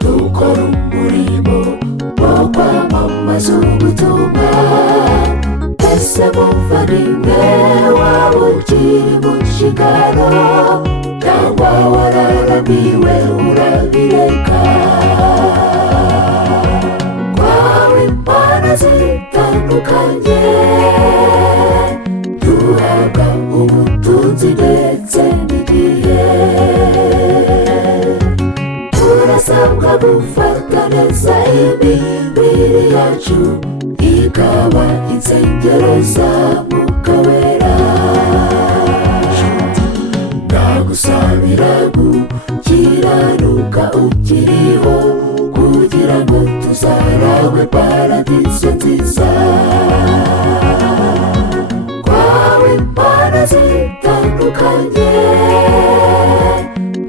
dukora umurimo wo kwamamaza ubutumwa. Ese muvandimwe waba ukiri mu nshingano cyangwa wararambiwe urabireka? Twahawe impano zitandukanye, duhabwa ubutunzi ndetse n'igihe. Turasabwa gufata neza imibiri yacu ikaba insengero za Mwuka Wera. Ndagusabira gukiranuka ukiriho kugira ngo tuzaragwe paradiso nziza. Twahawe impano zitandukanye,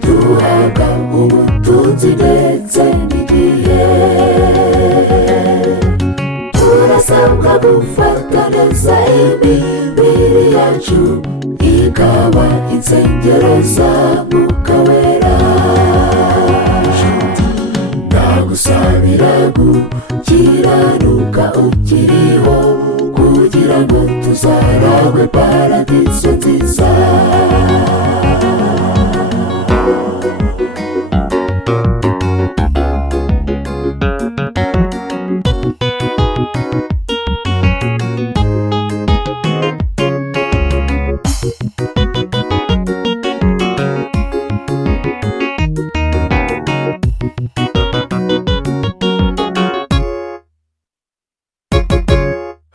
duhabwa ubutunzi ndetse n'igihe. Turasabwa gufata neza imibiri yacu ikaba insengero za Mwuka Wera. Ndagusabira gukiranuka ukiriho kugira ngo tuzaragwe paradiso nziza.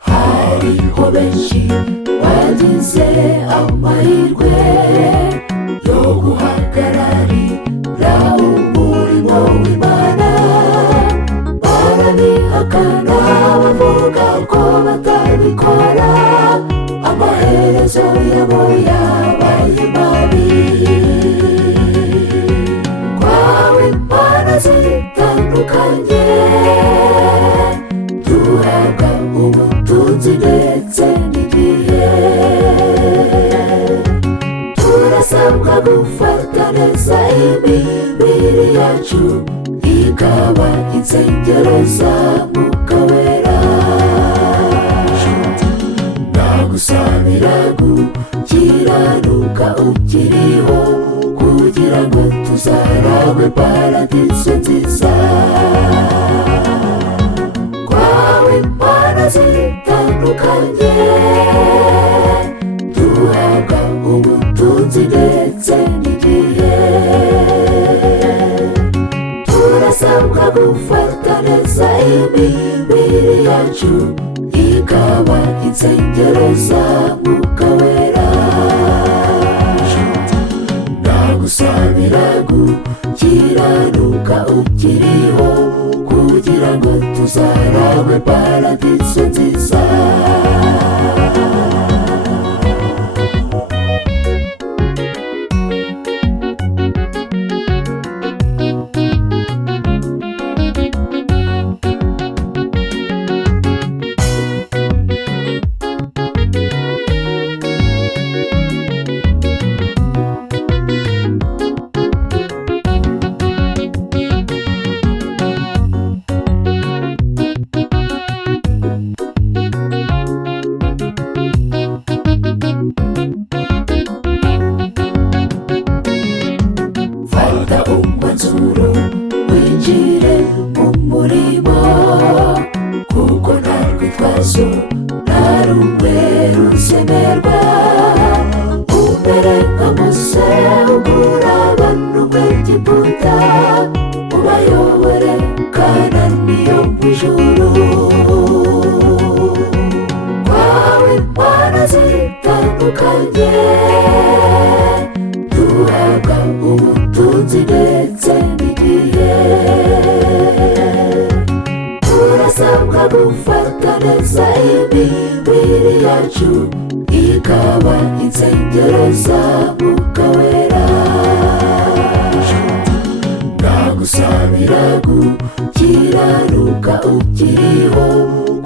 Hariho benshi bagize amahirwe yo guhagararira umurimo w'Imana, barabihakana bavuga ko batabikora, amaherezo yabo yabaye mabi. Twahawe impano zitandukanye, duhabwa ubutunzi ndetse n'igihe. Turasabwa gufata neza imibiri yacu ikaba insengero za Mwuka Wera. Ndagusabira gukiranuka ukiriho kugira ngo tuzaragwe paradiso nziza. Twahawe impano zitandukanye, duhabwa ubutunzi ndetse n'igihe. Turasabwa gufata neza imibiri yacu ikaba insengero za Mwuka Wera. Ndagusabira gukiranuka ukiriho kugira ngo tuzaragwe paradiso nziza. Fata umwanzuro winjire mu murimo, kuko nta rwitwazo nta rumwe ruzemerwa. Umere nka Mose ugura abantu mu Egiputa, ubayobore Kanani yo mu ijuru. Twahawe impano zitandukanye, duhabwa ubutunzi ndetse n'igihe. Turasabwa gufata neza imibiri yacu ikaba insengero za Mwuka Wera. Ndagusabira gukiranuka ukiriho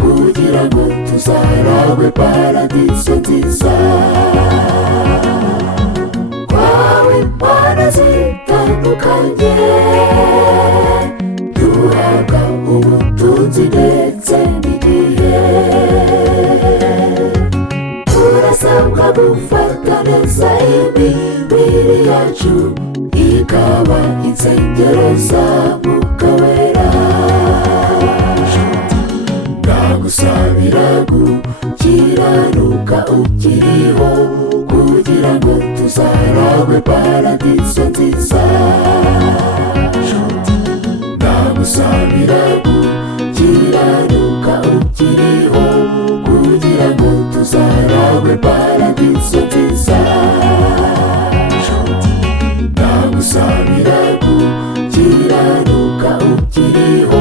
kugira ngo tuzaragwe paradiso nziza. Twahawe impano zitandukanye, gusa Mwuka Wera. Ndagusabira gukiranuka ukiriho, kugira ngo tuzaragwe paradiso nziza. Ndagusabira gukiranuka ukiriho, kugira ngo tuzaragwe paradiso nziza. Ndagusabira gukiranuka ukiriho,